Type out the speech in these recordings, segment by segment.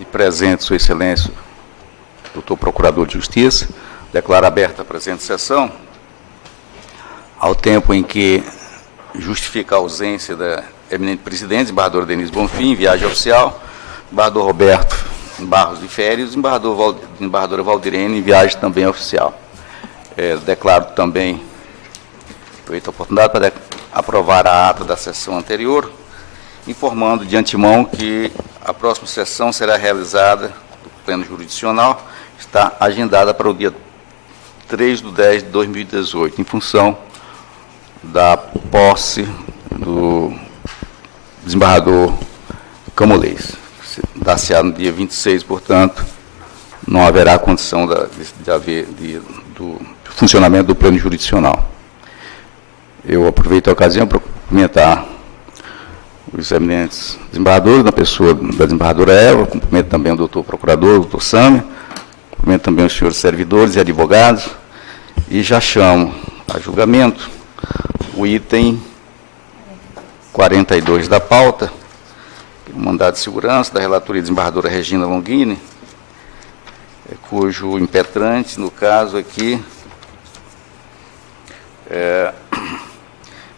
e presente, Sua Excelência, doutor Procurador de Justiça, declaro aberta a presente sessão, ao tempo em que justifica a ausência da eminente presidente, desembargadora Denise Bonfim, em viagem oficial, desembargador Roberto em Barros de férias, desembargadora Valdirene em viagem também oficial. Declaro também, aproveito a oportunidade para aprovar a ata da sessão anterior, informando de antemão que a próxima sessão será realizada do Pleno Jurisdicional, está agendada para o dia 3/10/2018, em função da posse do desembargador Camolês. Dar-se-á no dia 26, portanto, não haverá condição de haver do funcionamento do Pleno Jurisdicional. Eu aproveito a ocasião para cumprimentar os eminentes desembargadores, na pessoa da desembargadora Eva, cumprimento também o doutor Procurador, o doutor Sâmia, cumprimento também os senhores servidores e advogados, e já chamo a julgamento o item 42 da pauta, o mandado de segurança da relatoria desembargadora Regina Longini, cujo impetrante, no caso aqui,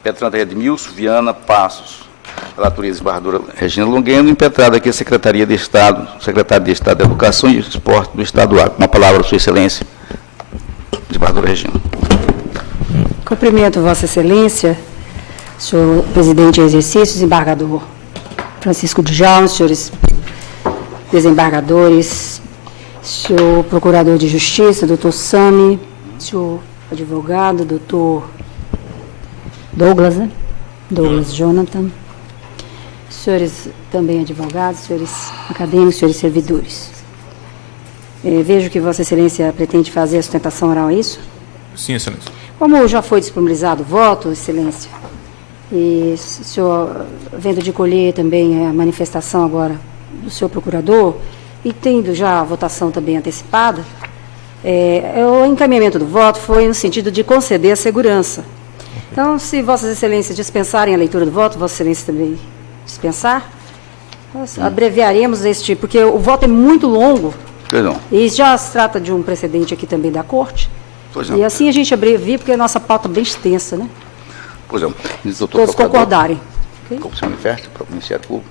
impetrante é Edmilson Viana Passos, relatoria desembargadora Regina Longini, impetrado aqui a Secretaria de Estado, secretário de Estado da Educação e Esporte do Estado do Acre. Com a palavra, Sua Excelência, desembargadora Regina. Cumprimento Vossa Excelência, senhor presidente em exercício, desembargador Francisco Djalma, senhores desembargadores, senhor procurador de Justiça, doutor Sami, senhor advogado, doutor Douglas, né? Douglas Jonathan, senhores também advogados, senhores acadêmicos, senhores servidores. Vejo que Vossa Excelência pretende fazer a sustentação oral, é isso? Sim, Excelência. Como já foi disponibilizado o voto, Excelência, e o senhor, vendo de colher também a manifestação agora do senhor procurador, e tendo já a votação também antecipada, o encaminhamento do voto foi no sentido de conceder a segurança. Então, se Vossas Excelências dispensarem a leitura do voto, Vossa Excelência também dispensar, nós abreviaremos este, porque o voto é muito longo, e já se trata de um precedente aqui também da Corte, e assim a gente abrevia, porque a nossa pauta é bem extensa, né? Pois é, todos concordarem. Como se manifesta para o Ministério Público?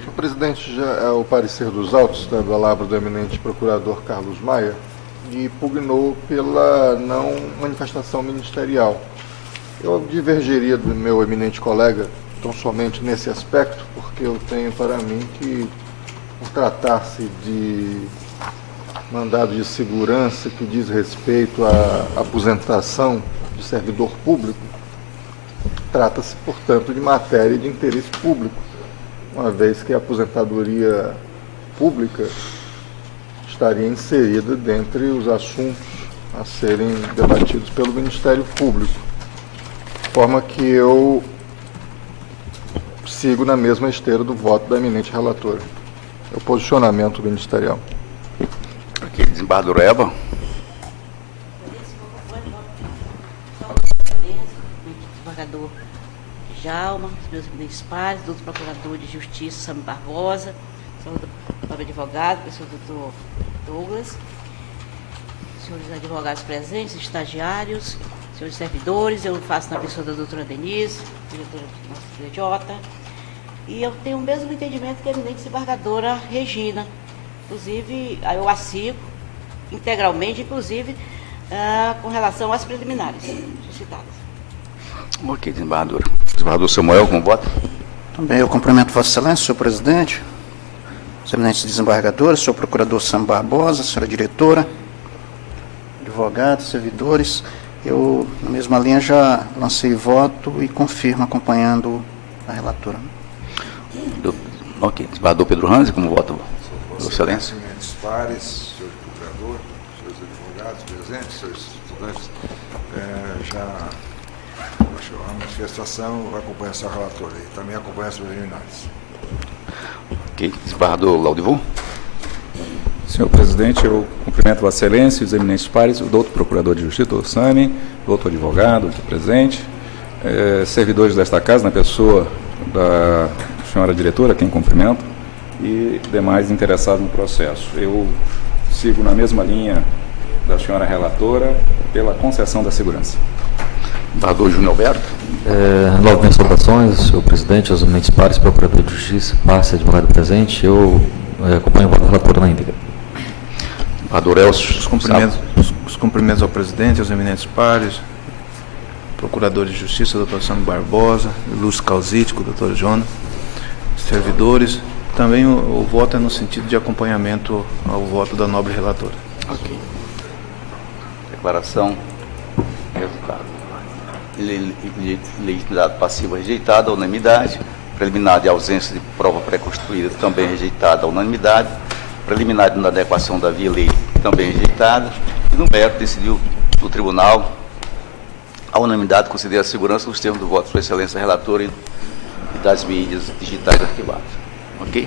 Senhor presidente, já é o parecer dos autos da palavra do eminente procurador Carlos Maia, e pugnou pela não manifestação ministerial. Eu divergiria do meu eminente colega tão somente nesse aspecto, porque eu tenho para mim que, por tratar-se de mandado de segurança que diz respeito à aposentação de servidor público, trata-se, portanto, de matéria de interesse público, uma vez que a aposentadoria pública estaria inserida dentre os assuntos a serem debatidos pelo Ministério Público, de forma que eu sigo na mesma esteira do voto da eminente relatora. É o posicionamento ministerial. Aqui, desembargadora Eva. Desembargador Djalma, os meus eminentes pares, doutor Procurador de Justiça, Sami Barbosa, senhor advogado, professor doutor Douglas, senhores advogados presentes, estagiários, senhores servidores, eu faço na pessoa da doutora Denise, diretora do nosso PJ, e eu tenho o mesmo entendimento que a eminente desembargadora Regina. Inclusive, eu assino integralmente, inclusive, com relação às preliminares citadas. Ok, desembargador. Desembargador Samuel, como vota? Também eu cumprimento Vossa Excelência, senhor presidente, os eminentes desembargadores, senhor procurador Sami Barbosa, senhora diretora, advogados, servidores. Eu, na mesma linha, já lancei voto e confirmo acompanhando a relatora. Ok, desembargador Pedro Ranzi, como vota? Vossa Excelência. Eminentes pares, senhor procurador, senhores advogados presentes, senhores estudantes, a manifestação acompanha essa relatora e também acompanha as preliminares. Ok, desembargador Laudivo. Senhor presidente, eu cumprimento Vossa Excelência e os eminentes pares, o doutor Procurador de Justiça, doutor Sami, doutor advogado aqui presente, servidores desta casa, na pessoa da senhora diretora, quem cumprimento, e demais interessados no processo. Eu sigo na mesma linha da senhora relatora pela concessão da segurança. Embargador Júnior Alberto. Logo, minhas saudações, senhor presidente, aos eminentes pares, procurador de justiça, pares, advogado presente. Eu acompanho o voto da relatora na íntegra. Embargador Elcio. Os cumprimentos ao presidente, aos eminentes pares, procurador de justiça, doutor Sandro Barbosa, ilustre causítico, doutor Jonas, servidores. Também o voto é no sentido de acompanhamento ao voto da nobre relatora. Ok. Declaração. Resultado. Legitimidade passiva rejeitada, unanimidade. Preliminar de ausência de prova pré-constituída, também rejeitada, unanimidade. Preliminar de inadequação da via-lei, também rejeitada. E no mérito decidiu o tribunal, a unanimidade considera a segurança dos termos do voto, Sua Excelência Relatora, e das mídias digitais arquivadas. Ok?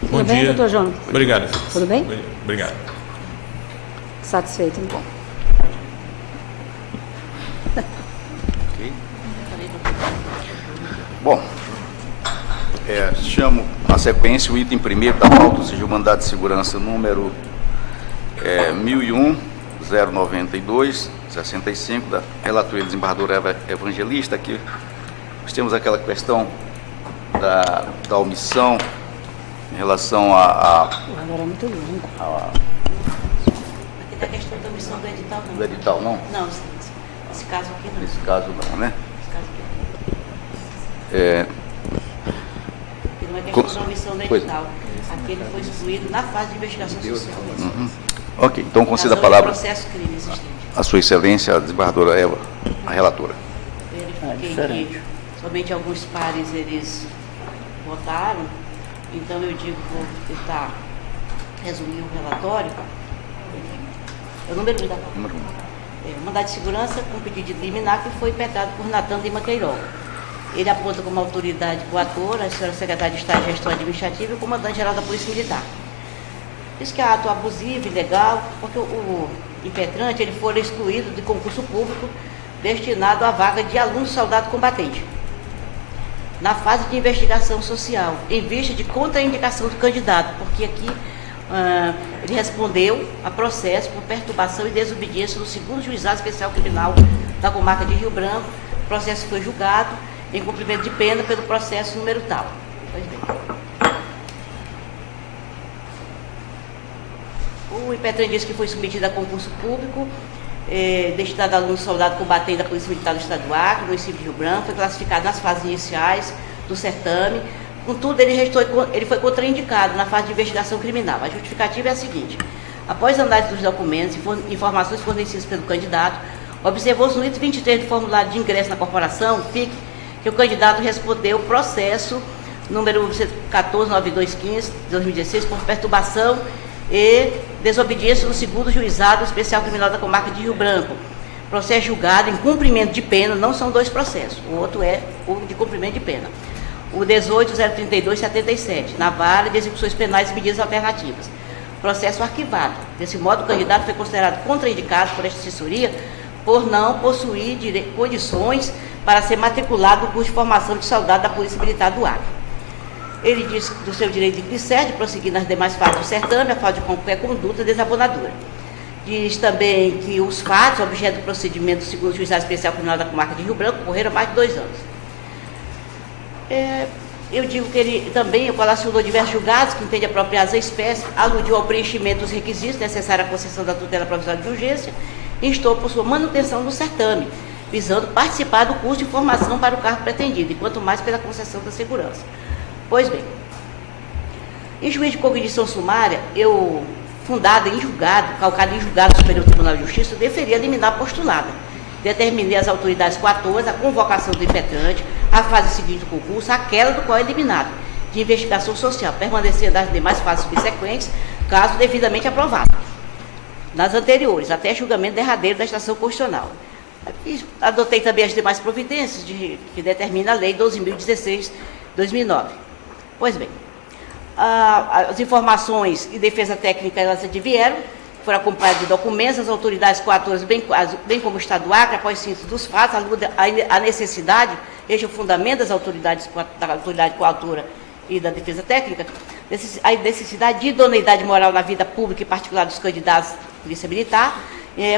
Tudo bem, doutor João? Obrigado. Tudo bem? Obrigado. Satisfeito, então. Bom, chamo na sequência o item primeiro da pauta, ou seja, o mandado de segurança número 1001-092-65, da relatora desembargadora Evangelista. Aqui nós temos aquela questão da omissão em relação Agora é muito longo. Aqui da questão da omissão do edital, não. do edital, não? Não, nesse caso aqui não. Nesse caso não, né? Nesse caso aqui É, não. Não é questão da omissão do edital. Aqui ele foi excluído na fase de investigação social. ok, então conceda a Razão do palavra processo crime existente. a Sua Excelência, a desembargadora Eva, a relatora. Verifiquei que somente alguns pares eles votaram, então eu digo que vou tentar resumir o relatório. É o número 1 da pauta. Número 1. Mandado de segurança com pedido de liminar que foi impetrado por Natan Lima Queiroga. Ele aponta como autoridade coatora a senhora secretária de Estado de Gestão Administrativa e o comandante-geral da Polícia Militar. Diz que é ato abusivo, ilegal, porque o impetrante ele foi excluído de concurso público destinado à vaga de aluno soldado combatente, na fase de investigação social, em vista de contraindicação do candidato, porque aqui ele respondeu a processo por perturbação e desobediência no 2º Juizado Especial Criminal da comarca de Rio Branco. O processo foi julgado em cumprimento de pena pelo processo número tal. Pois bem. O impetrante disse que foi submetido a concurso público, destinado a aluno soldado combatente da Polícia Militar do Estado do Acre, no município de Rio Branco, foi classificado nas fases iniciais do certame. Contudo, ele foi contraindicado na fase de investigação criminal. A justificativa é a seguinte: após análise dos documentos e informações fornecidas pelo candidato, observou-se no item 23 do formulário de ingresso na corporação, FIC, que o candidato respondeu o processo número 149215 de 2016 por perturbação e desobediência do 2º Juizado Especial Criminal da comarca de Rio Branco. Processo julgado em cumprimento de pena, não são dois processos, o outro é o de cumprimento de pena. O 18.032/77, na vara de execuções penais e medidas alternativas. Processo arquivado. Desse modo, o candidato foi considerado contraindicado por esta assessoria por não possuir condições para ser matriculado no curso de formação de soldado da Polícia Militar do Acre. Ele diz do seu direito de crisser, de prosseguir nas demais fases do certame, a fase de qualquer conduta desabonadora. Diz também que os fatos, objeto do procedimento do 2º Juizado Especial Criminal da comarca de Rio Branco, ocorreram há mais de 2 anos. Eu digo que ele também colacionou diversos julgados que entende apropriados a espécie, aludiu ao preenchimento dos requisitos necessários à concessão da tutela provisória de urgência e instou por sua manutenção no certame, visando participar do curso de formação para o cargo pretendido, e quanto mais pela concessão da segurança. Pois bem, em juízo de cognição sumária, fundada em julgado, calcada em julgado do Superior Tribunal de Justiça, deferia liminar postulada. Determinei às autoridades coatoras a convocação do impetrante, a fase seguinte do concurso, aquela do qual é eliminado, de investigação social, permanecendo as demais fases subsequentes, caso devidamente aprovado, nas anteriores, até julgamento derradeiro da estação constitucional. Adotei também as demais providências que determina a Lei 12.016/2009. Pois bem, as informações e defesa técnica, elas advieram, foram acompanhadas de documentos, as autoridades coatoras, bem como o Estado do Acre, após síntese dos fatos, aluda a necessidade, este é o fundamento da autoridade coautora e da Defesa Técnica, a necessidade de idoneidade moral na vida pública e particular dos candidatos à Polícia Militar,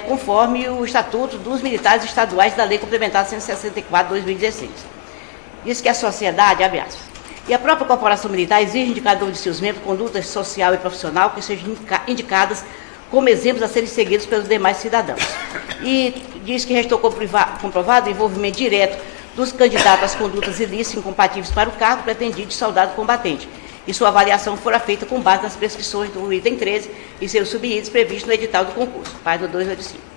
conforme o Estatuto dos Militares Estaduais da Lei Complementar 164 de 2016. Diz que a sociedade, abre aspas, e a própria corporação militar exige de cada um de seus membros conduta social e profissional que sejam indicadas como exemplos a serem seguidos pelos demais cidadãos. E diz que restou comprovado o envolvimento direto dos candidatos às condutas ilícitas incompatíveis para o cargo pretendido de soldado combatente. E sua avaliação fora feita com base nas prescrições do item 13 e seus subitens previstos no edital do concurso, página 285.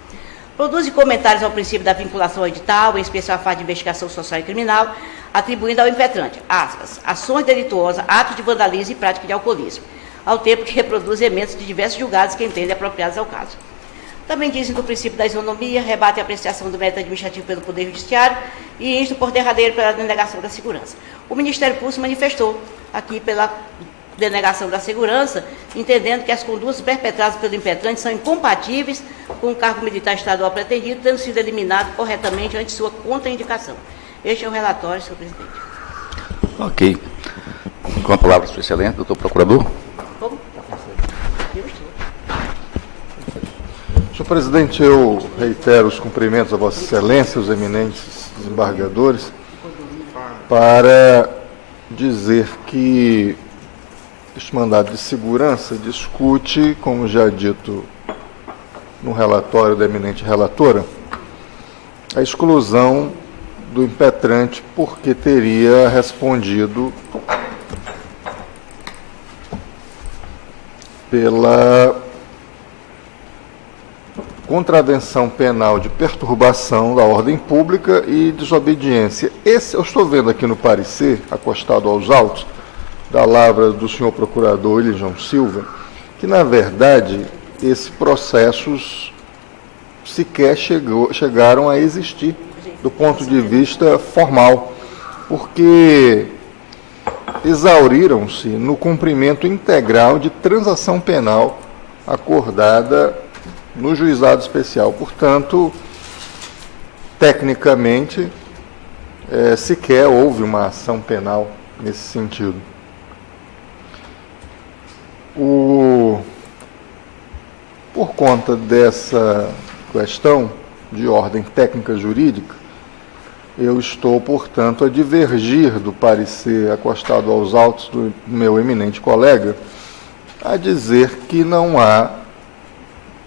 Produz comentários ao princípio da vinculação ao edital, em especial a fase de investigação social e criminal, atribuindo ao impetrante, aspas, ações delituosas, atos de vandalismo e prática de alcoolismo, ao tempo que reproduz elementos de diversos julgados que entendem apropriados ao caso. Também dizem do princípio da isonomia, rebate a apreciação do mérito administrativo pelo Poder Judiciário e insto por derradeiro pela denegação da segurança. O Ministério Público se manifestou aqui pela denegação da segurança, entendendo que as condutas perpetradas pelo impetrante são incompatíveis com o cargo militar estadual pretendido, tendo sido eliminado corretamente ante sua contraindicação. Este é o relatório, senhor presidente. Ok. Com a palavra, Sua Excelência, doutor Procurador. Como? Senhor presidente, eu reitero os cumprimentos a Vossa Excelência, os eminentes desembargadores, para dizer que este mandado de segurança discute, como já dito no relatório da eminente relatora, a exclusão do impetrante porque teria respondido pela contravenção penal de perturbação da ordem pública e desobediência. Eu estou vendo aqui no parecer, acostado aos autos, da lavra do senhor procurador Elijon Silva, que, na verdade, esses processos sequer chegaram a existir do ponto de vista formal, porque exauriram-se no cumprimento integral de transação penal acordada no juizado especial. Portanto, tecnicamente, sequer houve uma ação penal nesse sentido. Por conta dessa questão de ordem técnica jurídica, eu estou, portanto, a divergir do parecer acostado aos autos do meu eminente colega, a dizer que não há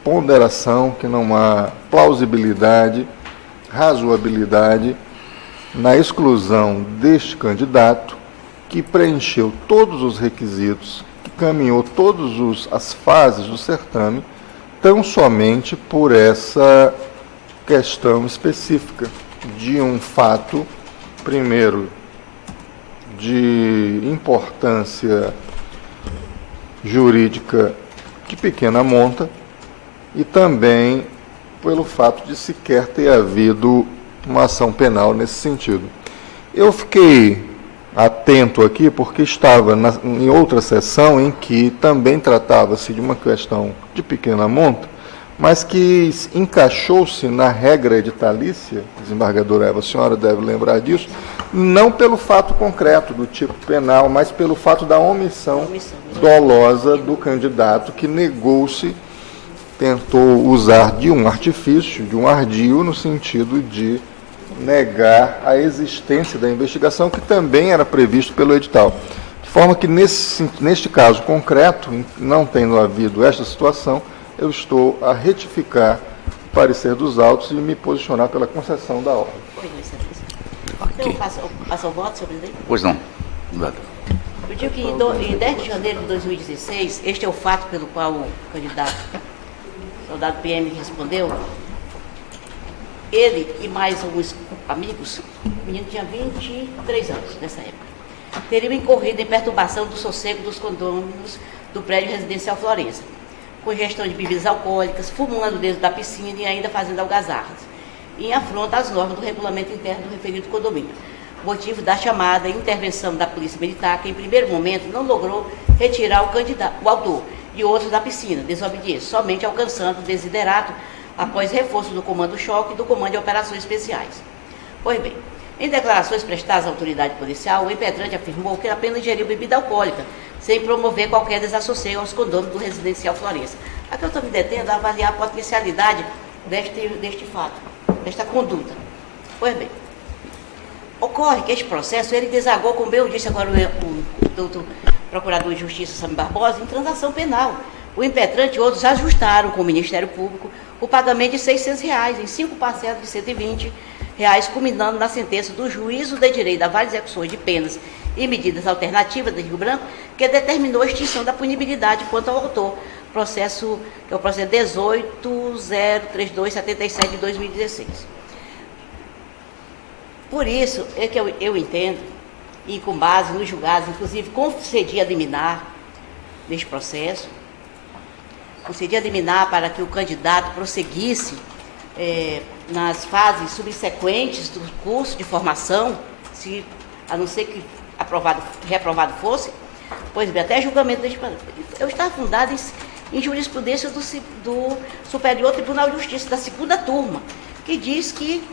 ponderação, que não há plausibilidade, razoabilidade na exclusão deste candidato que preencheu todos os requisitos, que caminhou todas as fases do certame, tão somente por essa questão específica de um fato, primeiro, de importância jurídica de pequena monta, e também pelo fato de sequer ter havido uma ação penal nesse sentido. Eu fiquei atento aqui porque estava em outra sessão em que também tratava-se de uma questão de pequena monta, mas que encaixou-se na regra editalícia, desembargadora Eva, a senhora deve lembrar disso, não pelo fato concreto do tipo penal, mas pelo fato da omissão dolosa do candidato que negou-se, tentou usar de um artifício, de um ardil, no sentido de negar a existência da investigação, que também era previsto pelo edital. De forma que, neste caso concreto, não tendo havido esta situação, eu estou a retificar o parecer dos autos e me posicionar pela concessão da ordem. Então, passo ao voto, senhor presidente? Pois não. Eu digo que em 10 de janeiro de 2016, este é o fato pelo qual o candidato, o soldado PM, respondeu. Ele e mais alguns amigos, o menino tinha 23 anos nessa época, teriam incorrido em perturbação do sossego dos condôminos do prédio residencial Florença, com ingestão de bebidas alcoólicas, fumando dentro da piscina e ainda fazendo algazarras, em afronta às normas do regulamento interno do referido condomínio, motivo da chamada intervenção da Polícia Militar, que em primeiro momento não logrou retirar o autor e outros da piscina, desobediência, somente alcançando o desiderato após reforço do Comando Choque e do Comando de Operações Especiais. Pois bem, Em declarações prestadas à autoridade policial, o impetrante afirmou que apenas ingeriu bebida alcoólica, sem promover qualquer desassossego aos condôminos do residencial Florença. Aqui eu estou me detendo a avaliar a potencialidade deste fato, desta conduta. Pois bem, ocorre que este processo ele desagou, como eu disse agora o doutor Procurador de Justiça Sami Barbosa, em transação penal. O impetrante e outros ajustaram com o Ministério Público o pagamento de R$ 600 em 5 parcelas de R$ 120, culminando na sentença do Juízo de Direito a várias execuções de penas e medidas alternativas de Rio Branco, que determinou a extinção da punibilidade quanto ao autor, processo, que é o processo 18.03277 de 2016. Por isso é que eu entendo, e com base nos julgados, inclusive concedi a liminar neste processo, concedi a liminar para que o candidato prosseguisse nas fases subsequentes do curso de formação, a não ser que reprovado fosse, pois bem, até julgamento deste eu estava fundado em jurisprudência do Superior Tribunal de Justiça, da segunda turma, que diz que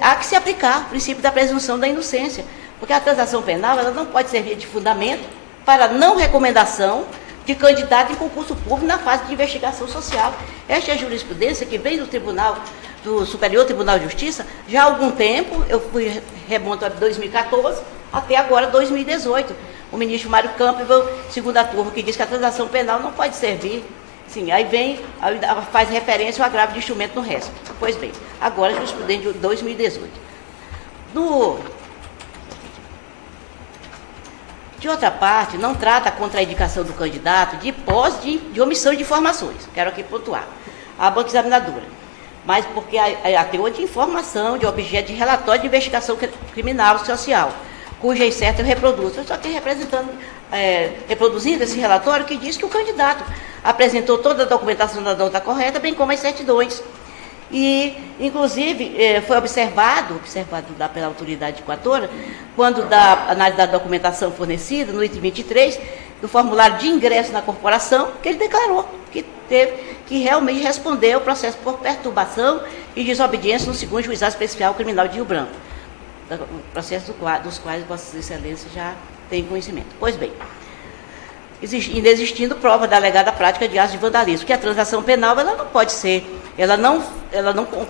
há que se aplicar o princípio da presunção da inocência, porque a transação penal ela não pode servir de fundamento para não recomendação de candidato em concurso público na fase de investigação social. Esta é a jurisprudência que vem do Superior Tribunal de Justiça já há algum tempo, remonto a 2014, até agora 2018. O ministro Mário Campbell, segunda turma, que diz que a transação penal não pode servir. Sim, aí faz referência ao agravo de instrumento no resto. Pois bem, agora a jurisprudência de 2018. De outra parte, não trata a contraindicação do candidato de hipótese de omissão de informações. Quero aqui pontuar. A banca examinadora. Mas porque a teor de informação de objeto de relatório de investigação criminal social, cuja excerto eu reproduzo. Eu estou aqui reproduzindo esse relatório que diz que o candidato apresentou toda a documentação da nota correta, bem como as certidões. E, inclusive, foi observado pela autoridade equatoriana, quando da análise da documentação fornecida, no item 23, do formulário de ingresso na corporação, que ele declarou que realmente respondeu ao processo por perturbação e desobediência no segundo juizado especial criminal de Rio Branco, processo dos quais Vossas Excelências já têm conhecimento. Pois bem, inexistindo prova da alegada prática de atos de vandalismo, que a transação penal ela não pode ser, ela não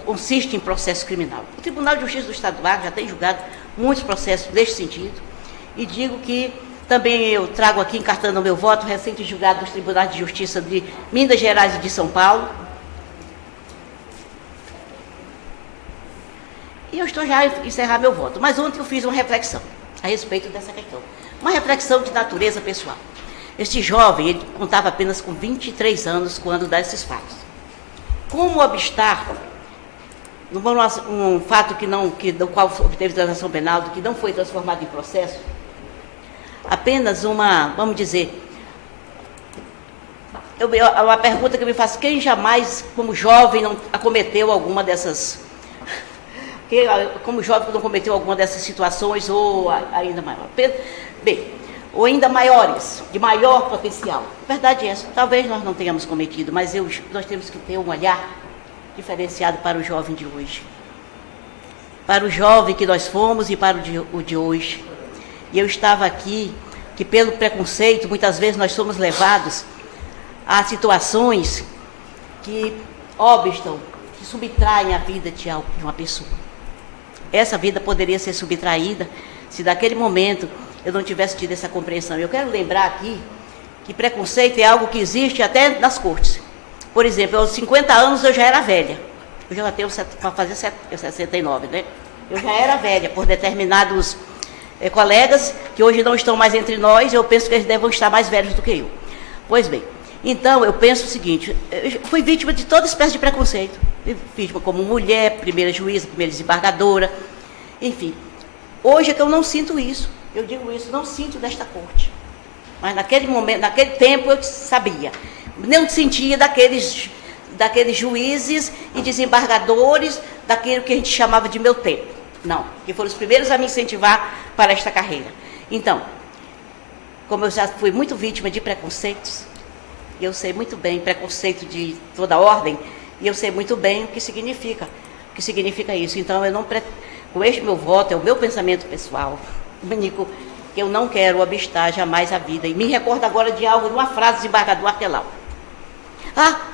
consiste em processo criminal. O Tribunal de Justiça do Estado do Acre já tem julgado muitos processos neste sentido, e digo que também eu trago aqui, encartando o meu voto, recente julgado dos Tribunais de Justiça de Minas Gerais e de São Paulo. E eu estou já a encerrar meu voto. Mas ontem eu fiz uma reflexão a respeito dessa questão. Uma reflexão de natureza pessoal. Este jovem, ele contava apenas com 23 anos quando dá esses fatos. Como obstar um fato do qual obteve transação penal, que não foi transformado em processo, apenas vamos dizer, uma pergunta que eu me faço, quem jamais, como jovem, não acometeu alguma dessas, como jovem não cometeu alguma dessas situações, ou ainda maior, bem, ou ainda maiores, de maior potencial. A verdade é essa, talvez nós não tenhamos cometido, mas nós temos que ter um olhar diferenciado para o jovem de hoje. Para o jovem que nós fomos e para o de hoje. E eu estava aqui, que pelo preconceito, muitas vezes nós somos levados a situações que obstam, que subtraem a vida de uma pessoa. Essa vida poderia ser subtraída se naquele momento eu não tivesse tido essa compreensão. Eu quero lembrar aqui que preconceito é algo que existe até nas cortes. Por exemplo, aos 50 anos eu já era velha. Eu já tenho para fazer 69, né? Eu já era velha por determinados colegas que hoje não estão mais entre nós, eu penso que eles devem estar mais velhos do que eu. Pois bem, então eu penso o seguinte, eu fui vítima de toda espécie de preconceito. Vítima como mulher, primeira juíza, primeira desembargadora, enfim. Hoje é que eu não sinto isso. Eu digo isso, não sinto desta corte. Mas naquele momento, naquele tempo eu sabia. Não sentia daqueles juízes e desembargadores, daquilo que a gente chamava de meu tempo. Não, que foram os primeiros a me incentivar para esta carreira. Então, como eu já fui muito vítima de preconceitos, eu sei muito bem, preconceito de toda ordem, e eu sei muito bem o que significa isso. Então, eu com este meu voto, é o meu pensamento pessoal, Dominico, que eu não quero obstar jamais a vida. E me recordo agora de algo, de uma frase do desembargador Arquelau.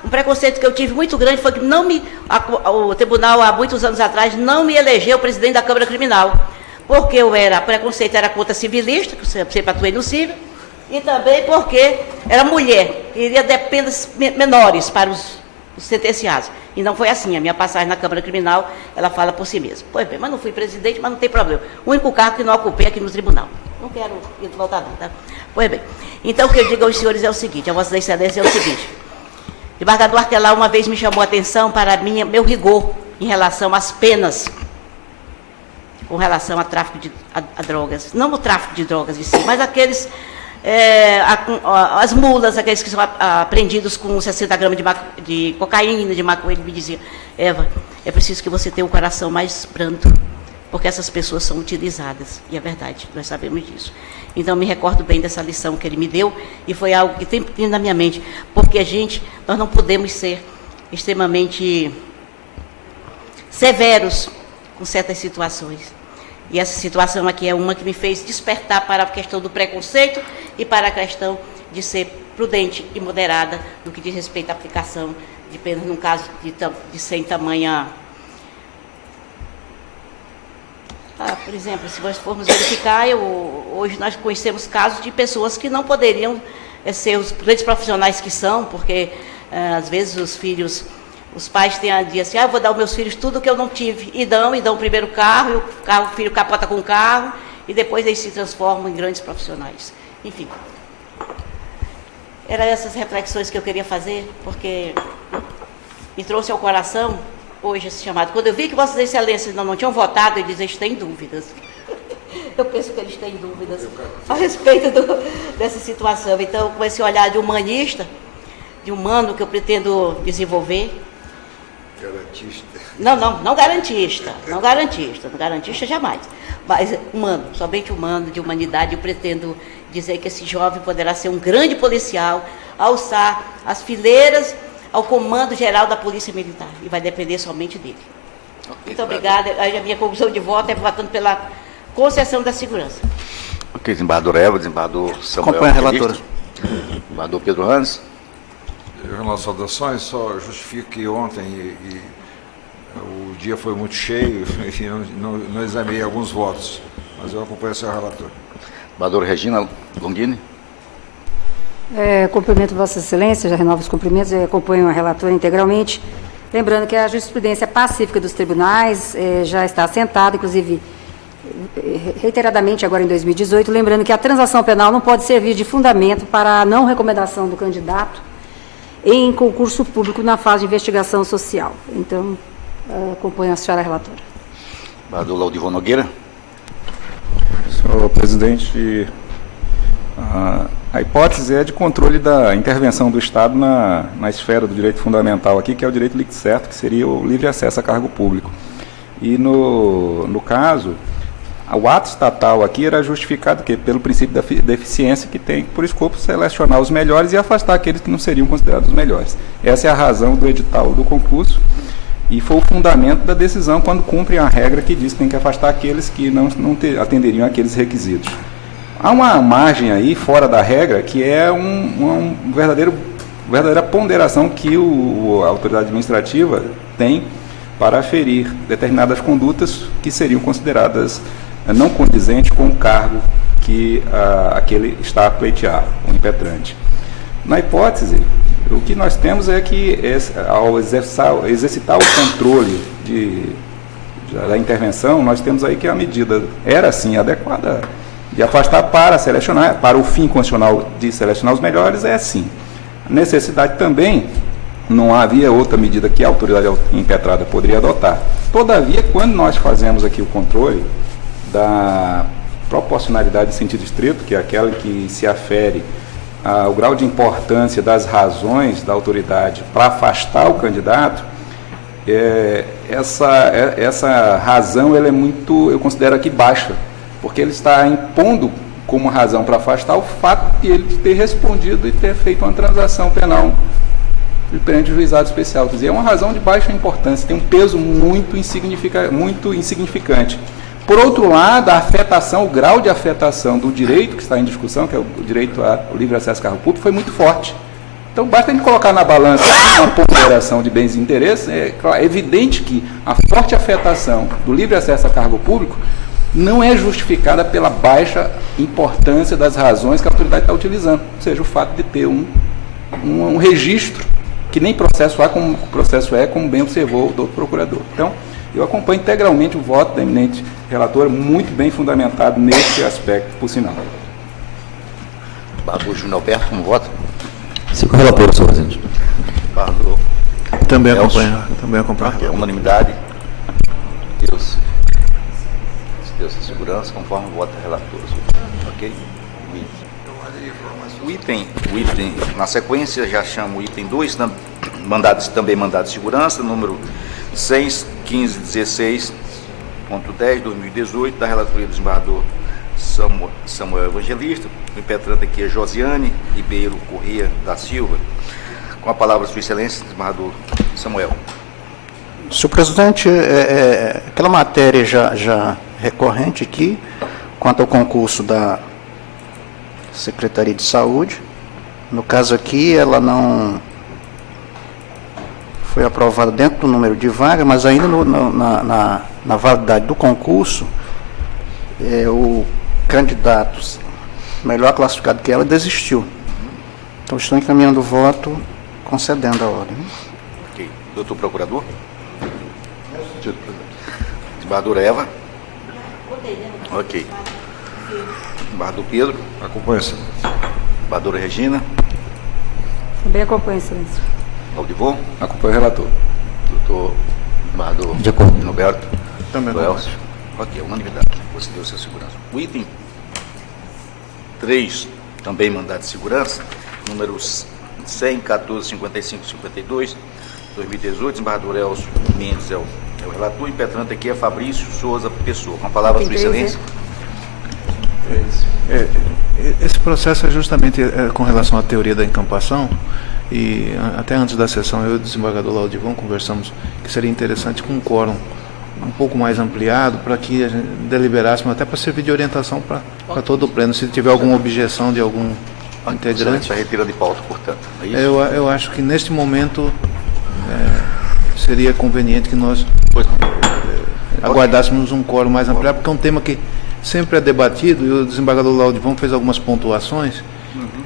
Um preconceito que eu tive muito grande foi que o tribunal, há muitos anos atrás, não me elegeu presidente da Câmara Criminal, porque preconceito era contra civilista, que eu sempre atuei no civil, e também porque era mulher, queria dar penas menores para os sentenciados. E não foi assim. A minha passagem na Câmara Criminal, ela fala por si mesma. Pois bem, mas não fui presidente, mas não tem problema. O único cargo que não ocupei aqui no tribunal. Não quero voltar não, tá? Pois bem. Então, o que eu digo aos senhores é o seguinte, a Vossa Excelência é o seguinte. O desembargador Arquelau uma vez me chamou a atenção para meu rigor em relação às penas, com relação ao tráfico a drogas. Não o tráfico de drogas em si, mas aqueles... as mulas, aqueles que são apreendidos com 60 gramas de cocaína, de maconha, ele me dizia, Eva, é preciso que você tenha um coração mais brando, porque essas pessoas são utilizadas, e é verdade, nós sabemos disso. Então, me recordo bem dessa lição que ele me deu, e foi algo que tem na minha mente, porque nós não podemos ser extremamente severos com certas situações. E essa situação aqui é uma que me fez despertar para a questão do preconceito e para a questão de ser prudente e moderada no que diz respeito à aplicação de penas, num caso de sem tamanha... por exemplo, se nós formos verificar, hoje nós conhecemos casos de pessoas que não poderiam ser os grandes profissionais que são, porque às vezes os pais têm a dizer assim, eu vou dar aos meus filhos tudo que eu não tive, e dão o primeiro carro, e o filho capota com o carro, e depois eles se transformam em grandes profissionais. Enfim, eram essas reflexões que eu queria fazer, porque me trouxe ao coração hoje esse chamado. Quando eu vi que Vossas Excelências não tinham votado, eu disse, eles têm dúvidas. Eu penso que eles têm dúvidas a respeito dessa situação. Então, com esse olhar de humanista, de humano que eu pretendo desenvolver. Garantista. Não garantista. Não garantista jamais. Mas humano, somente humano, de humanidade, eu pretendo dizer que esse jovem poderá ser um grande policial, alçar as fileiras ao comando geral da Polícia Militar. E vai depender somente dele. Muito obrigada. A minha conclusão de voto é votando pela concessão da segurança. Ok, desembargador Eva, desembargador Samuel. Acompanha a relatora. Desembargador Pedro Ranz. Eu, nas saudações, só justifico que ontem o dia foi muito cheio e não examinei alguns votos, mas eu acompanho o seu relator. Desembargadora Regina Longini. Cumprimento Vossa Excelência, já renovo os cumprimentos, eu acompanho a relatora integralmente. Lembrando que a jurisprudência pacífica dos tribunais já está assentada, inclusive reiteradamente agora em 2018, lembrando que a transação penal não pode servir de fundamento para a não recomendação do candidato em concurso público na fase de investigação social. Então, acompanho a senhora relatora. Desembargador Laudivon Nogueira. Senhor presidente, a hipótese é de controle da intervenção do Estado na esfera do direito fundamental aqui, que é o direito líquido certo, que seria o livre acesso a cargo público. E no caso, o ato estatal aqui era justificado pelo princípio da eficiência, que tem por escopo selecionar os melhores e afastar aqueles que não seriam considerados os melhores. Essa é a razão do edital do concurso e foi o fundamento da decisão quando cumprem a regra que diz que tem que afastar aqueles que não atenderiam àqueles requisitos. Há uma margem aí, fora da regra, que é uma verdadeira ponderação que a autoridade administrativa tem para aferir determinadas condutas que seriam consideradas não condizentes com o cargo que aquele está a pleitear, o impetrante. Na hipótese, o que nós temos é que, ao exercitar o controle da intervenção, nós temos aí que a medida era, sim, adequada de afastar para selecionar, para o fim constitucional de selecionar os melhores, é sim. A necessidade também, não havia outra medida que a autoridade impetrada poderia adotar. Todavia, quando nós fazemos aqui o controle da proporcionalidade em sentido estrito, que é aquela que se afere ao grau de importância das razões da autoridade para afastar o candidato, essa razão ela é muito, eu considero aqui, baixa, porque ele está impondo como razão para afastar o fato de ele ter respondido e ter feito uma transação penal perante o juizado especial. Quer dizer, é uma razão de baixa importância, tem um peso muito insignificante. Por outro lado, a afetação, o grau de afetação do direito que está em discussão, que é o direito ao livre acesso ao cargo público, foi muito forte. Então, basta a gente colocar na balança uma ponderação de bens e interesses, é evidente que a forte afetação do livre acesso a cargo público não é justificada pela baixa importância das razões que a autoridade está utilizando, ou seja, o fato de ter um registro que nem processo há, como processo é, como bem observou o doutor procurador. Então, eu acompanho integralmente o voto da eminente relatora, muito bem fundamentado nesse aspecto, por sinal. Bardo Júnior Alberto, como voto? Sim, com o relator, senhor presidente. Bardo Também Elcio. acompanho. Ok, unanimidade. Deus. Deus a segurança, conforme o voto da relatora. Ok? O item, na sequência, já chamo o item 2, também mandado de segurança, número 6.15.16.10, 2018, da relatoria do desembargador Samuel Evangelista, impetrante aqui é Josiane Ribeiro Corrêa da Silva. Com a palavra, Sua Excelência, desembargador Samuel. Senhor presidente, aquela matéria já recorrente aqui, quanto ao concurso da Secretaria de Saúde. No caso aqui, ela não foi aprovada dentro do número de vagas, mas ainda na validade do concurso, o candidato melhor classificado que ela desistiu. Então, estou encaminhando o voto, concedendo a ordem. Ok. Doutor Procurador? Desembargadora Eva? Ok. Desembargador Pedro? Acompanha, senhor. Desembargadora Regina? Também acompanho, excelência. Valdivon? Acompanho o relator. Doutor desembargador De acordo. Roberto? Também Doutor Elcio? Ok, unanimidade. Você deu sua segurança. O item 3, também mandado de segurança, números 100.14.55.52, 2018, desembargador Elcio Mendes é o relator, impetrante aqui é Fabrício Souza Pessoa. Com a palavra, Sua Excelência. Esse processo é justamente com relação à teoria da encampação, e até antes da sessão eu e o desembargador Laudivon conversamos que seria interessante com um quórum um pouco mais ampliado para que a gente deliberássemos, até para servir de orientação para todo o pleno, se tiver alguma objeção de algum integrante. Está retirando de pauta, portanto. É isso? Eu acho que neste momento seria conveniente que nós Pois não. aguardássemos um quórum mais ampliado, porque é um tema que sempre é debatido, e o desembargador Laudivon fez algumas pontuações,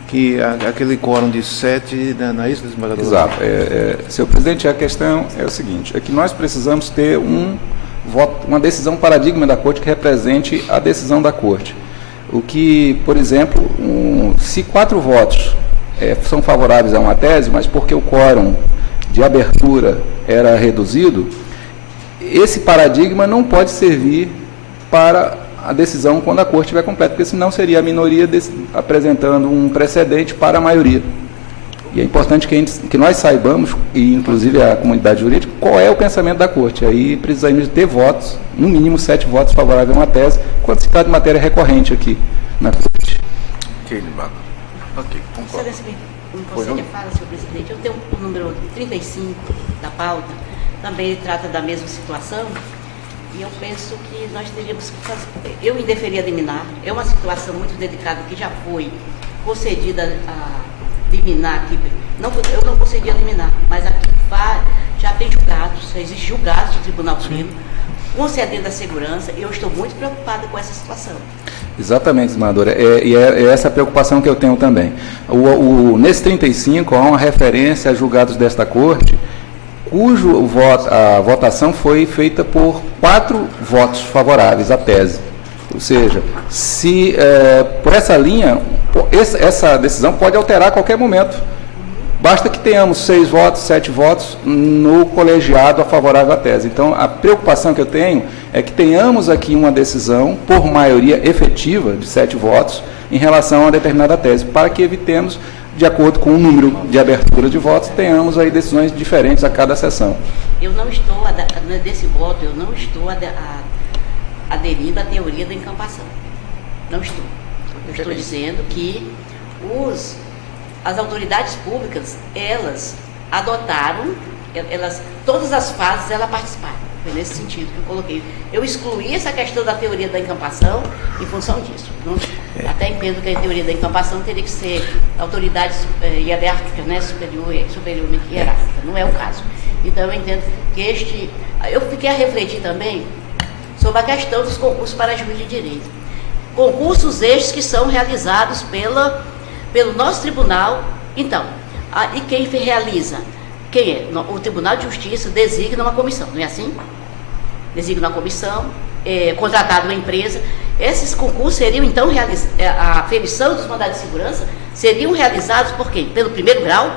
que aquele quórum de 7, não é isso, desembargador? Exato. Senhor presidente, a questão é o seguinte, é que nós precisamos ter uma decisão paradigma da Corte que represente a decisão da Corte. O que, por exemplo, se 4 votos são favoráveis a uma tese, mas porque o quórum de abertura era reduzido, esse paradigma não pode servir para a decisão quando a Corte estiver completa, porque senão seria a minoria apresentando um precedente para a maioria. E é importante que nós saibamos, e inclusive a comunidade jurídica, qual é o pensamento da Corte. Aí precisamos ter votos, no mínimo 7 votos favoráveis a uma tese, quando se trata de matéria recorrente aqui na Corte. Ok, desembargador. Ok, concordo. Excelência, me concede a fala, senhor presidente. Eu tenho o número 35 da pauta, também ele trata da mesma situação, e eu penso que nós teríamos que fazer. Eu indeferia liminar, é uma situação muito delicada que já foi concedida a liminar aqui. Eu não concedi a liminar, mas aqui já tem julgados, já existe julgados do Tribunal Pleno, concedendo a segurança, e eu estou muito preocupada com essa situação. Exatamente, desembargadora. E é essa preocupação que eu tenho também. Nesse 35, há uma referência a julgados desta Corte, a votação foi feita por 4 votos favoráveis à tese. Ou seja, se por essa linha, essa decisão pode alterar a qualquer momento. Basta que tenhamos 6 votos, 7 votos no colegiado a favorável à tese. Então, a preocupação que eu tenho é que tenhamos aqui uma decisão por maioria efetiva de 7 votos em relação a determinada tese, para que evitemos, de acordo com o número de abertura de votos, tenhamos aí decisões diferentes a cada sessão. Eu não estou, desse voto, eu não estou aderindo à teoria da encampação. Não estou. Eu estou dizendo que as autoridades públicas, elas adotaram, todas as fases ela participaram. Foi nesse sentido que eu coloquei. Eu excluí essa questão da teoria da encampação em função disso. Até entendo que a teoria da encampação teria que ser autoridade hierárquica, né, superiormente hierárquica. Não é o caso. Então, eu entendo que eu fiquei a refletir também sobre a questão dos concursos para juiz de direito. Concursos estes que são realizados pelo nosso tribunal. Então, e quem realiza? Quem é? O Tribunal de Justiça designa uma comissão, não é assim? Designa uma comissão, contratado uma empresa. Esses concursos seriam, então, a aferição dos mandados de segurança seriam realizados por quem? Pelo primeiro grau.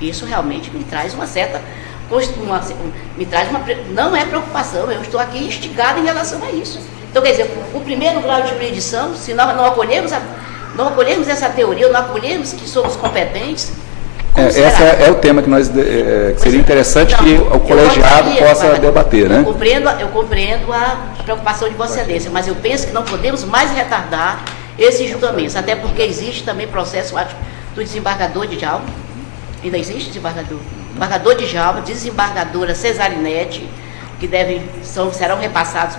Isso realmente me traz uma certa... não é preocupação, eu estou aqui instigada em relação a isso. Então, quer dizer, o primeiro grau de jurisdição, se nós não acolhermos essa teoria, não acolhermos que somos competentes... Esse é o tema que que seria interessante que o colegiado possa debater, né? Eu compreendo a preocupação de Vossa Excelência, mas eu penso que não podemos mais retardar esses julgamentos, até porque existe também processo do desembargador de Djalma, ainda existe desembargador? Desembargador de Djalma, desembargadora Cesarinete, que serão repassados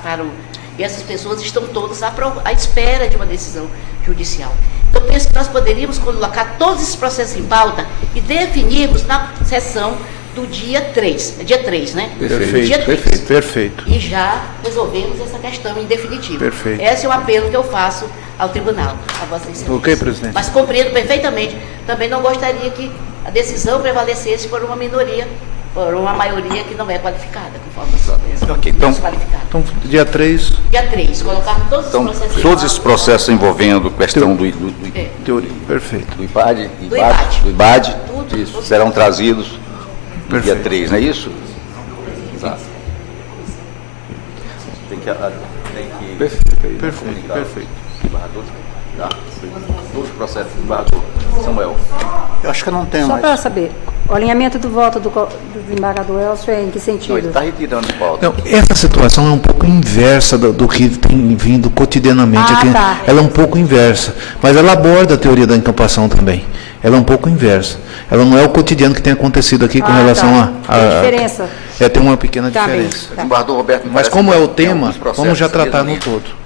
e essas pessoas estão todas à espera de uma decisão judicial. Eu penso que nós poderíamos colocar todos esses processos em pauta e definirmos na sessão do dia 3. É dia 3, né? Perfeito, dia 3. perfeito. E já resolvemos essa questão em definitivo. Perfeito. Esse é o apelo que eu faço ao tribunal, a Vossa Excelência. Ok, presidente. Mas compreendo perfeitamente. Também não gostaria que a decisão prevalecesse por uma minoria, por uma maioria que não é qualificada, conforme a sua Ok, então, dia 3. Dia 3, colocar todos os processos. Todos esses processos envolvendo questão do Perfeito. do IPAD, Tudo. isso, serão trazidos no dia Perfeito. 3, não é isso? Exato. Tem que Perfeito. embargador, tá? Todos os processos do embargador. Samuel. Eu acho que eu não tenho Só mais. para saber, o alinhamento do voto do desembargador Elcio é em que Não, sentido? ele está retirando de pauta. Não, essa situação é um pouco inversa do que tem vindo cotidianamente Ah, aqui. tá. Ela é um pouco inversa, mas ela aborda a teoria da encampação também. Ela é um pouco inversa. Ela não é o cotidiano que tem acontecido aqui com relação tá. Tem diferença. Tem uma pequena Tá bem. diferença. O desembargador Roberto, me Mas parece como que é o tem tema, alguns processos vamos já nessa tratar no linha. todo.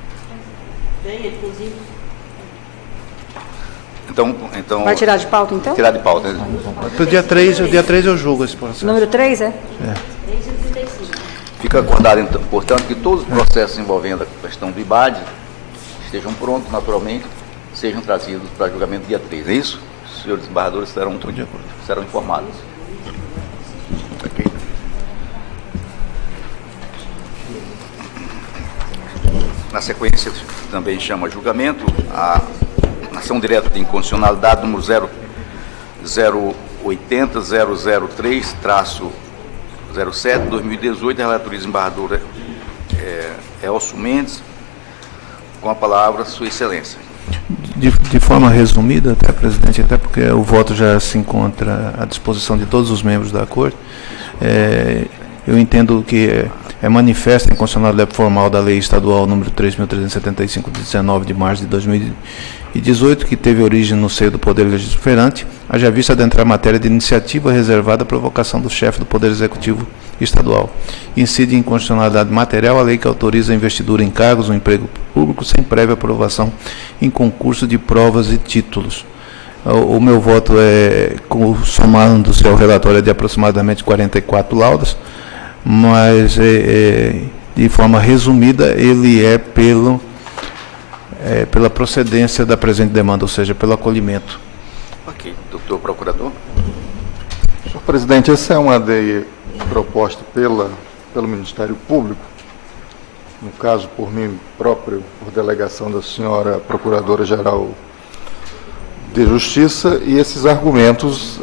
Então, Vai tirar de pauta, então? tirar de pauta. Para o dia 3 eu julgo esse processo. Número 3, é? Fica acordado, então, portanto, que todos os processos envolvendo a questão do IBAD estejam prontos, naturalmente, sejam trazidos para julgamento dia 3, é isso? Os senhores desembargadores serão informados. Ok. Na sequência, também chama julgamento a ação direta de inconstitucionalidade número 08003-07-2018, da relatoria desembargadora Elcio Mendes. Com a palavra, Sua Excelência. De forma resumida, até, presidente, até porque o voto já se encontra à disposição de todos os membros da Corte, eu entendo que é manifesta a inconstitucionalidade formal da Lei Estadual número 3.375, de 19 de março de 2018, que teve origem no seio do Poder Legiferante, haja vista adentrar a matéria de iniciativa reservada à provocação do chefe do Poder Executivo Estadual. Incide em inconstitucionalidade material a lei que autoriza a investidura em cargos no emprego público sem prévia aprovação em concurso de provas e títulos. O meu voto somando-se ao relatório, é de aproximadamente 44 laudas, mas de forma resumida ele é pela procedência da presente demanda, ou seja, pelo acolhimento. Ok. Doutor Procurador. Senhor presidente, essa é uma ADI proposta pelo Ministério Público, no caso por mim próprio, por delegação da senhora Procuradora-Geral de Justiça, e esses argumentos,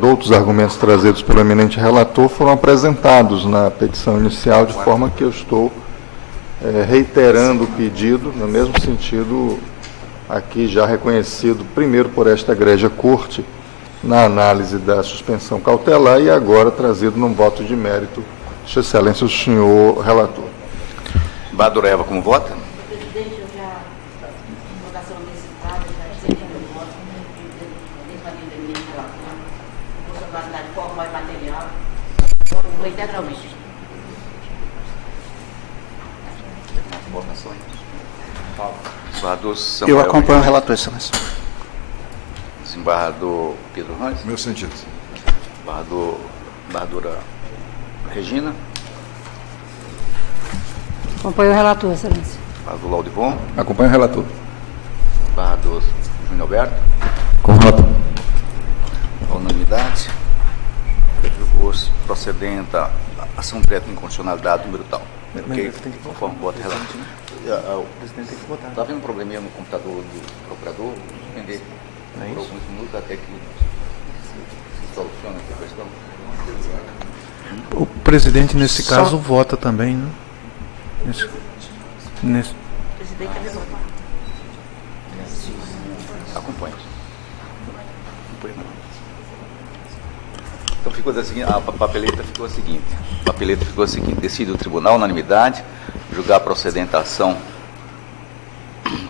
outros argumentos trazidos pelo eminente relator, foram apresentados na petição inicial, de forma que eu estou reiterando o pedido, no mesmo sentido aqui já reconhecido primeiro por esta egrégia Corte, na análise da suspensão cautelar, e agora trazido num voto de mérito, Sua Excelência, o senhor relator. Desembargador Eva, como vota? Presidente, eu já, votação antecipada, já estendi meu voto, mesmo a linha do eminente relator, inconstitucionalidade formal formal e material, foi integralmente. Desembargador Samuel. Eu acompanho o relator, Excelência. Desembargador Pedro Reis. Meu sentido. Desembargadora Regina. Acompanho o relator, Excelência. Desembargador Laudivon. Acompanho o relator. Desembargador Júnior Alberto. Com o relator. A unanimidade. Julgou procedente a ação direta de inconstitucionalidade número tal. Ok? Conforme o voto relator. O presidente tem que votar. Está havendo um probleminha no computador do procurador? Vou suspender por alguns minutos até que se solucione essa questão. O presidente, nesse caso, vota também, né? Nesse... O presidente também votou. Acompanho. Então ficou da seguinte, a papeleta ficou a seguinte. Decide o tribunal, unanimidade, julgar procedente a ação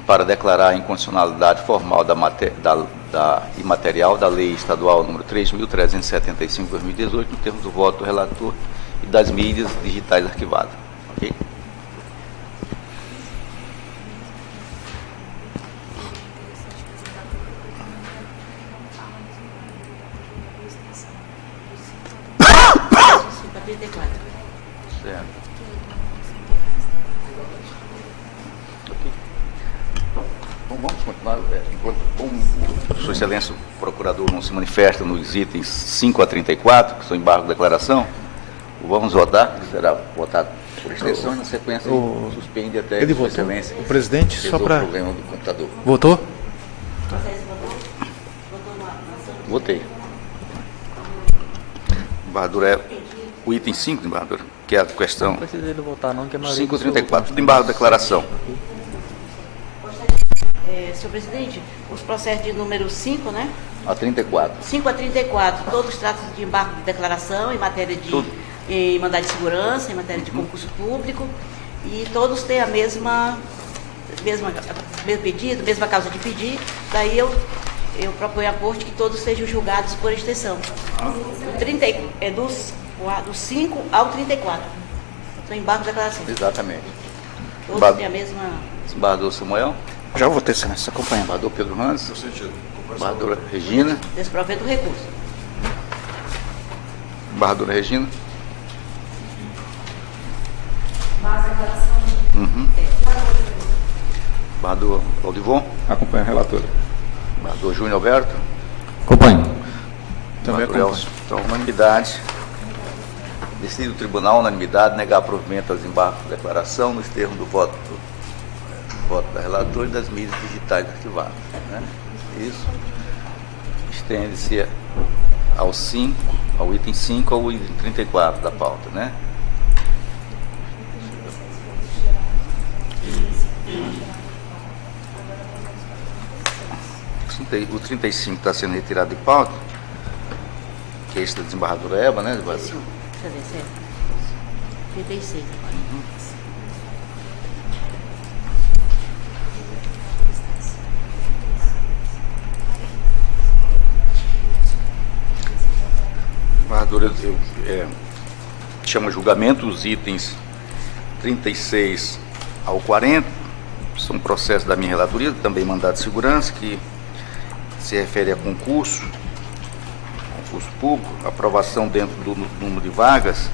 para declarar a inconstitucionalidade formal da imaterial da Lei Estadual número 3.375/2018, no termos do voto do relator e das mídias digitais arquivadas. Ok? Certo. Ok. Bom, vamos continuar. Enquanto Sua Excelência, o procurador não se manifesta nos itens 5 a 34, que são embargo de declaração, vamos votar, que será votado por extensão, e na sequência suspende até Ele que Sua votou? Excelência O presidente, só resolva para... o problema do computador. Votou? Votei. Embargador, é o item 5, embargador, que é a questão Não precisa ele votar, não, que a maioria 534, tudo embargo de declaração. Senhor presidente, os processos de número 5, né? A 34. 5 a 34, todos tratam de embargo de declaração em matéria de Tudo. em mandado de segurança, em matéria de concurso público, e todos têm a mesmo pedido, mesma causa de pedir. Daí eu proponho à corte que todos sejam julgados por extensão. Do 5 ao 34. Então, embargo de declaração. Exatamente. Todos têm a mesma... Desembargador Samuel, Já votei, Excelência. Acompanhando. desembargador Pedro Hans, Meu sentido. desembargadora Regina, desprovendo o recurso. desembargadora Regina. Desembargador Laudivon, Acompanho o relator. desembargador Júnior Alberto, Acompanho. Também desembargador Elcio. Então, unanimidade. Decide o tribunal, unanimidade, negar provimento aos embargos de declaração nos termos do voto da relatora e das mídias digitais arquivadas. Né? Isso estende-se ao item 5, ao item 34 da pauta, né? O 35 está sendo retirado de pauta, que é esse da desembargadora Eva, né? Deixa eu ver, certo. 36 agora. Desembargadora, chama julgamento os itens 36 ao 40, são processos da minha relatoria, também mandado de segurança, que se refere a concurso público, aprovação dentro do número de vagas,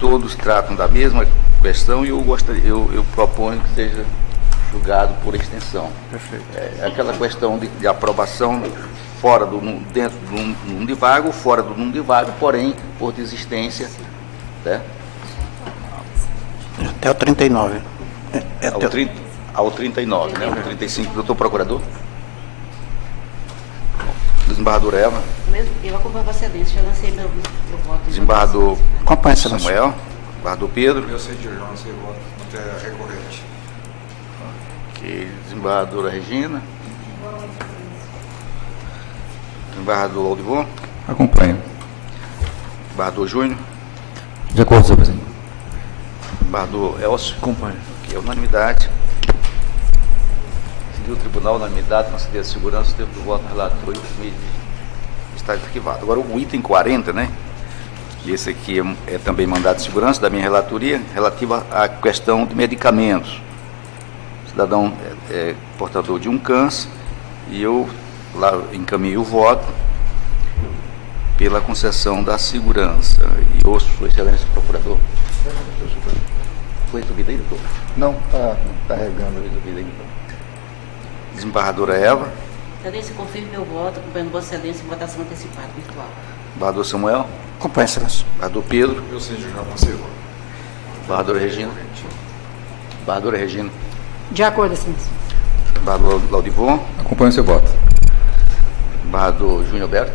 todos tratam da mesma questão e eu proponho que seja julgado por extensão. Perfeito. É aquela questão de aprovação dentro do número de vaga ou fora do número de vaga, porém por desistência, né? Até o 39. Ao 39, né? O 35, doutor procurador. Desembargador Eva. Eu acompanho Vossa Excelência, já lancei meu voto. Desembargador Acompanho, Excelência. Samuel. Desembargador Pedro. Meu sentido, já não sei voto, até recorrente. Ok. Desembargadora Regina. Desembargador Laudivon. Acompanho. Desembargador Júnior. De acordo, senhor presidente. Desembargador Elcio. Acompanho. Que é unanimidade. Seguiu o tribunal, unanimidade, conceder a segurança, o tempo do voto no relator e os mídias está arquivado. Agora, o item 40, né? E esse aqui é também mandado de segurança da minha relatoria, relativa à questão de medicamentos. O cidadão é portador de um câncer e eu lá encaminhei o voto pela concessão da segurança. E ouço, Sua Excelência, procurador. Foi resolvido aí, doutor? Não, está carregando aí. Resolvido aí, então. Desembargadora Eva. Excelência, confirme meu voto, acompanhando Vossa Excelência em votação antecipada virtual. Desembargador Samuel. Acompanhe, Excelência. Desembargador Pedro. Eu sei, já passei o voto. Desembargadora Regina. Desembargadora Regina. De acordo, Excelência. Desembargador Laudivon. Acompanho o seu voto. Desembargador Júnior Alberto.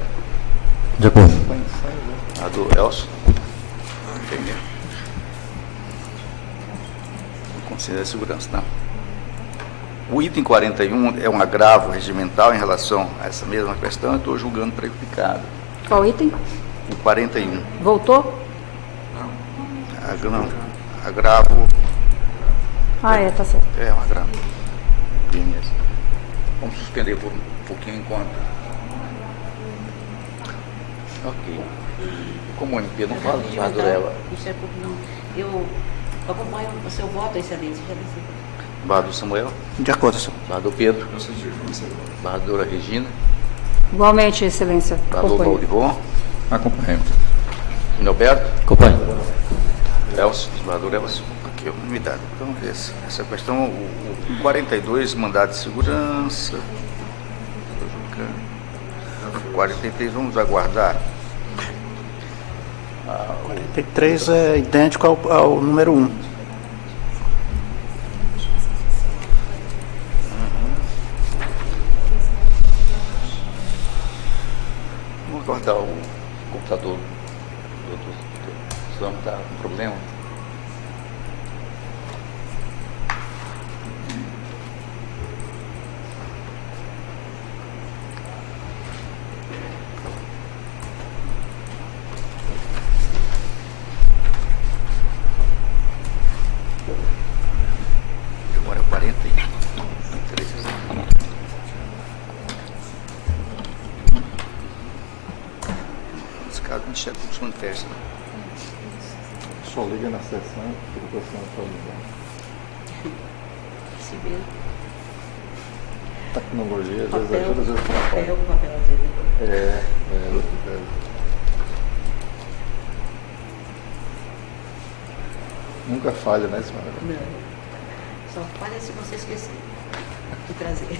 De acordo. Desembargador Elcio. Entendi. Conselho da Segurança, não. O item 41 é um agravo regimental em relação a essa mesma questão. Eu estou julgando prejudicado. Qual item? O 41. Voltou? Não, agravo. Ah, tá certo. É um agravo. Beleza. Vamos suspender por um pouquinho enquanto. Ok. Como o MP não fala, desembargadora Eva. Isso é porque não. Eu acompanho o seu voto, Excelência. Já disse. Desembargador Samuel. De acordo, Excelência. Desembargador Pedro. Eu sei, já passei o voto. Desembargadora Regina. Igualmente, Excelência. Desembargador Acompanho. Laudivon. Acompanho. Júnior Alberto. Acompanho. Elcio, desembargador Elcio. Aqui, unanimidade. Então, essa questão, o 42, mandado de segurança. 43, vamos aguardar. 43 é idêntico ao número 1. Vamos aguardar o computador do outro. Senão está com problema. Agora é 43. Nesse caso, me chega com o teste. Só liga na sessão, fica com a atualizada. Se vê. Tecnologia, às vezes Papel, ajuda, às vezes papel, atrapalha. papel, às vezes. Nunca falha, né, senhora? Não. Só falha se você esquecer de trazer.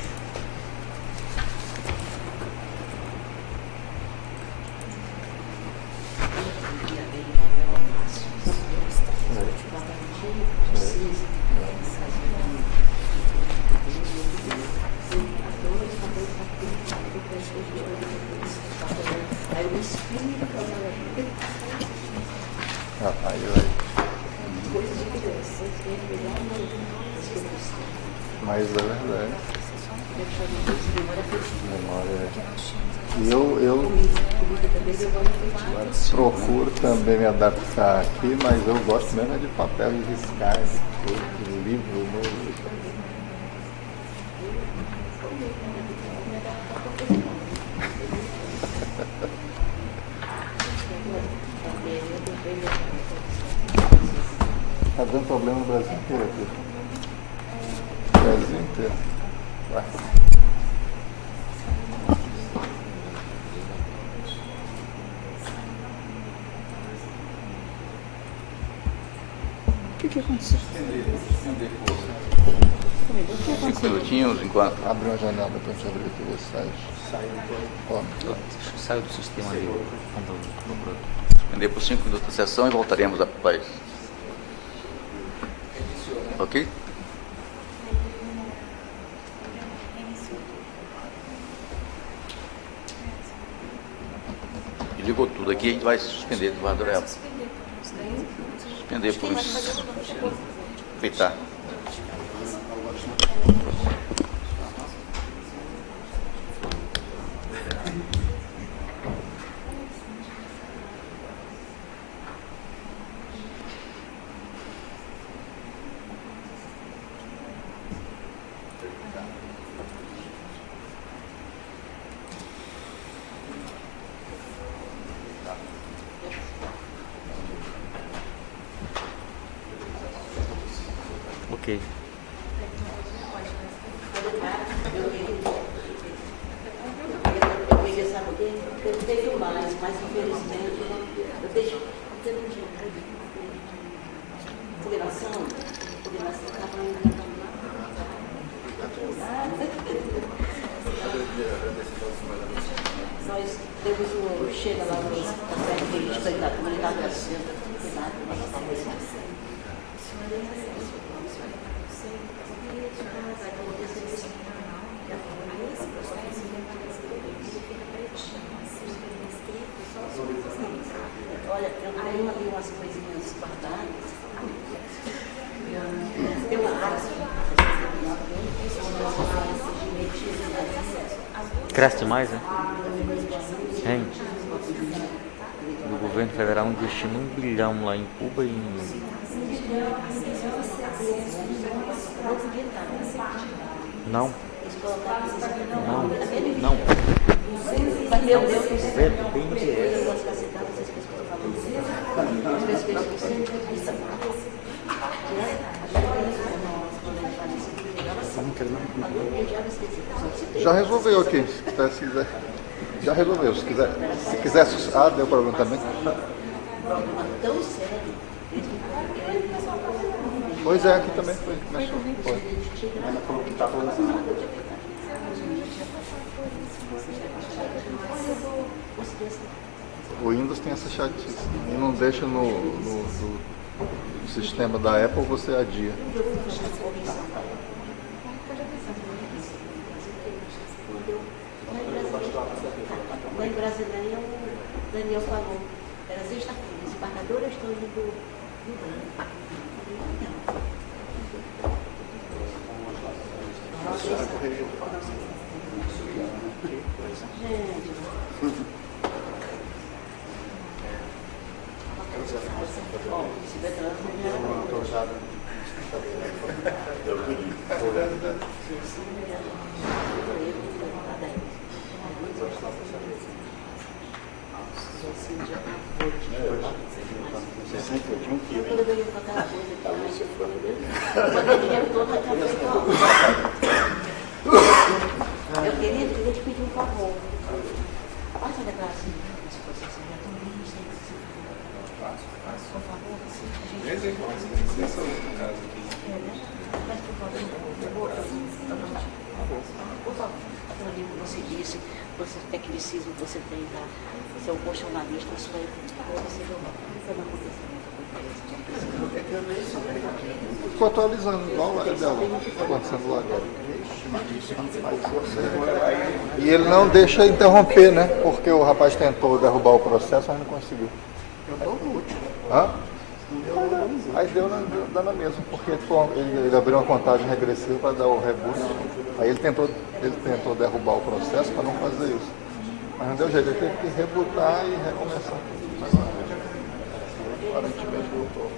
Mas é verdade. Memória. E eu procuro também me adaptar aqui, mas eu gosto mesmo é de papel, de riscar, de livro novo. Tá dando problema no Brasil inteiro aqui. Brasil inteiro. Vai. O que aconteceu? 5 minutinhos enquanto. Abre uma janela para a gente abrir aqui o site. Ó, Saiu do sistema ali. Suspender por 5 minutos a sessão e voltaremos após. Ok? E ligou tudo aqui, a gente vai suspender, desembargador Eva. Suspender por uns. Aproveitar. Ok. Eu queria saber, eu tenho mais, mas infelizmente eu deixo. Você não tinha coordenação estava ainda. Nós temos o chega lá no café que está na comunidade brasileira. Olha, eu tenho ali umas coisinhas guardadas. Tem uma arte. Cresce mais, né? Hein? O governo federal investindo $1 bilhão lá em Cuba e Não. Já resolveu aqui, se quiser. Já resolveu, se quiser. Ah, deu problema também. Pois é, aqui também foi. Começou. Foi. O Windows tem essa chatice. E não deixa no sistema da Apple, você adia. Lá em Brasileia, o Daniel falou, era sexta-feira, esse embargador eu estou indo do banco. Eu queria te pedir um favor. Faz a declaração. Por favor. Por favor. Pelo livro que você disse, você tecnicismo que você tem para ser um bom jornalista, isso é você não aconteceu. Ficou atualizando, igual a dela. Está acontecendo lá agora. E ele não deixa interromper, né? Porque o rapaz tentou derrubar o processo, mas não conseguiu. Eu dou no último. Hã? Aí deu na mesma, porque ele abriu uma contagem regressiva para dar o reboot. Aí ele tentou derrubar o processo para não fazer isso. Mas não deu jeito, ele teve que rebootar e recomeçar. Aparentemente voltou.